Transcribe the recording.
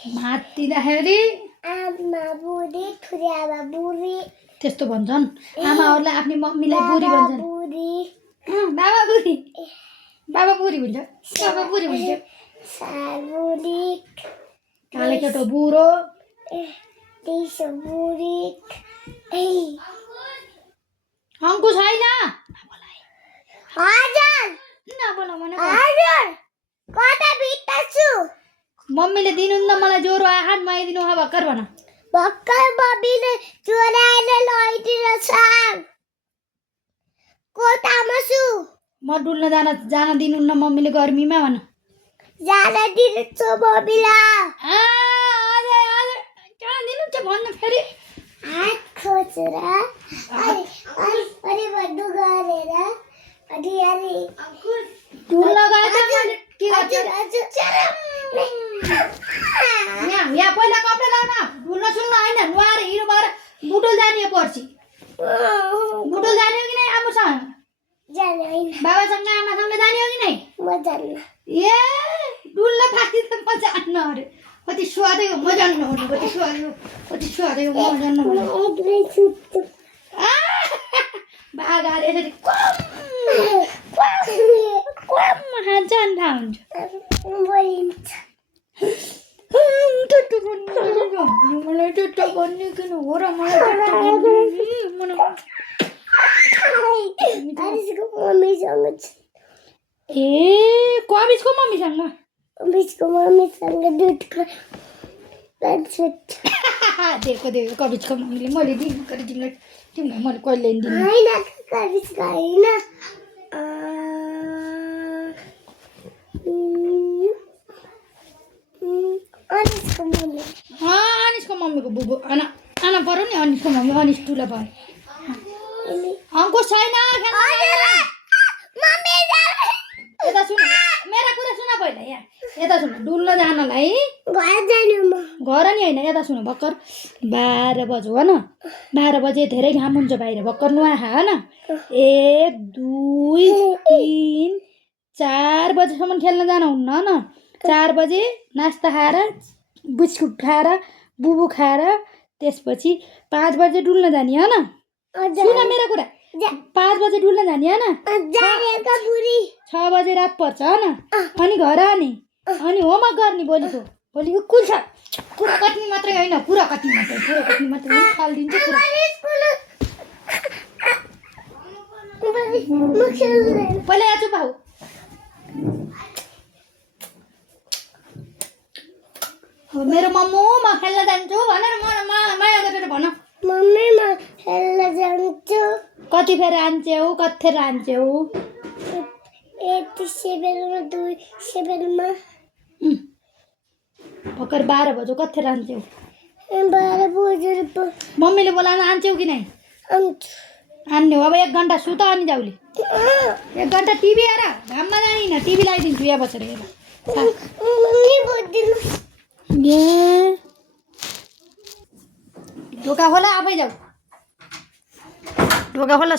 मात्तिदाखेरि आमा बुढी ठुलो बुढी त्यस्तो भन्छन् आमाहरूलाई आफ्नो मम्मीलाई बुढी भन्छन् बुढी बाबा बुढी बाबा बुढी भन्छ बाबा बुढी भन्छ साबुडी काले केटो बुढो त्यसो बुढी अङ्कु छैन हजुर नबोला भने हजुर कता भित्र छु मम्मीले दिनुहुन्न मलाई ज्वरो आहा नुहाइदिनु हो भर्खर भन भर्खर बबीले चोराएर लैदिरहेछ कोतामा छु म डुल्न जान दिनुहुन्न मम्मीले गर्मीमा भन जान दिन्छु बबीलाई जान दिनुहुन्छ भन्न फेरि हात खोजेर अरे भन्नु गरेर अनि डुल्न गए त के गर्छ यहाँ पहिला कपडा लाउन डुल्न सुन्न होइन नुहाएर हिरो भएर बुटोल जाने पर्छि बुटोल जाने हो कि नै आमासँग जाने होइन बाबासँग आमासँग जाने हो कि नै म जान्न ए डुल्न फाटी त म जान्न अरे कति स्वादै हो म जान्न हो कति स्वादै हो म जान्न हो बाघ आएर यसरी क्वाम खान्छ अनि थाहा हुन्छ मलाई टुट्टो भन्ने किन हो र मलाई ए कबिजको मम्मीसँग दिएको कबिजको मम्मीले मैले दिनु करे तिमीलाई मैले कहिले दिनु अनिसको मम्मीको बुबु आना पर्यो नि अनिसको मम्मी अनिस ठुलो भयो अङ्कुश छैन यता सुन मेरो कुरा सुन पहिला यहाँ यता सुन डुल्न जानलाई घर नि होइन यता सुन भर्खर 12 बज्यो हो न 12 बजे धेरै घाम हुन्छ बाहिर भर्खर नुहाए हो न 1 2 3 4 बजेसम्म खेल्न जान हुन्न न 4 बजे नास्ता खाएर बिस्कुट खाएर बुबु खाएर त्यसपछि 5 बजे डुल्न जाने हो न सुन मेरो कुरा 5 बजे डुल्न जाने हो न 6 बजे रात पर्छ हो न अनि घर आने अनि होमवर्क गर्ने भोलिको कुल छ कुरा कट्ने मात्रै होइन कुरा कट्ने मात्रै फालिदिन्छ कुरा पहिला यहाँ चुप भाउ मेरो मम्मु म खेल्न जान्छु भनेर माया गरेर भन मम्मी म खेल्न जान्छु कति फेर आन्छेउ कति आन्छेउ 87 भर्खर 12 बज्यो कति आन्छेउ 12 बजे मम्मीले बोलाउन आन्छेउ कि नै आन्ने हो अब 1 घन्टा सुत अनि जाउली 1 घन्टा टिभी हेर घाममा जानिन टिभी लगाइदिन्छु यहाँ बसेर हेर ढोका खोला आफै जाऊ ढोका खोला